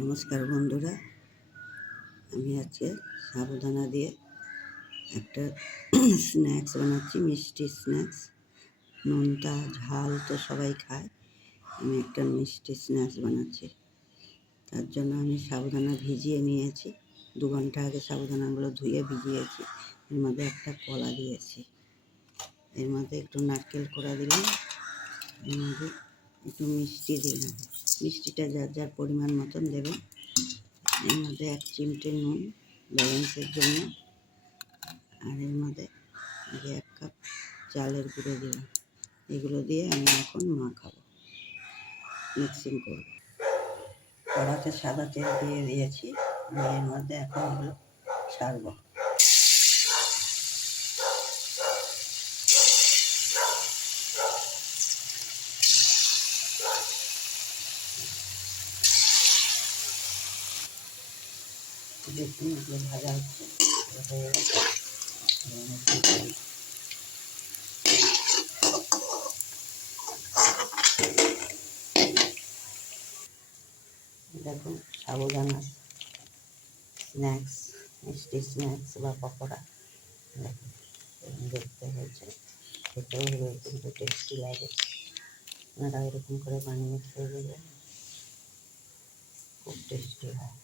নমস্কার বন্ধুরা, আমি আজকে সাবুদানা দিয়ে একটা স্ন্যাক্স বানাচ্ছি, মিষ্টি স্ন্যাক্স। নোনতা ঝাল তো সবাই খায়, আমি একটা মিষ্টি স্ন্যাক্স বানাচ্ছি। তার জন্য আমি সাবুদানা ভিজিয়ে নিয়েছি, 2 ঘন্টা আগে সাবুদানাগুলো ধুয়ে ভিজিয়েছি। এর মধ্যে একটা কলা দিয়েছি, এর মধ্যে একটু নারকেল কোড়া দিলাম, এর মধ্যে একটু মিষ্টি দিলাম। মিষ্টিটা যার যার পরিমাণ মতন দেবেন। এর মধ্যে 1 চিমটে নুন ব্যালেন্সের জন্য, আর এর মধ্যে 1 কাপ চালের গুঁড়ো দিলাম। এগুলো দিয়ে আমি এখন মাখাবো, মিক্সিং করব। কড়াতে সাদা তেল দিয়ে দিয়েছি, আমি এর মধ্যে এখন এগুলো ছাড়বো। দেখুন এগুলো ভাজা হচ্ছে, দেখুন সাবুদানা স্ন্যাক্স, মিষ্টি স্ন্যাক্স বা পকোড়া দেখুন দেখতে হয়েছে, খেতেও কিন্তু টেস্টি লাগে। আপনারা এরকম করে বানিয়ে খেয়ে দেবেন, খুব টেস্টি হয়।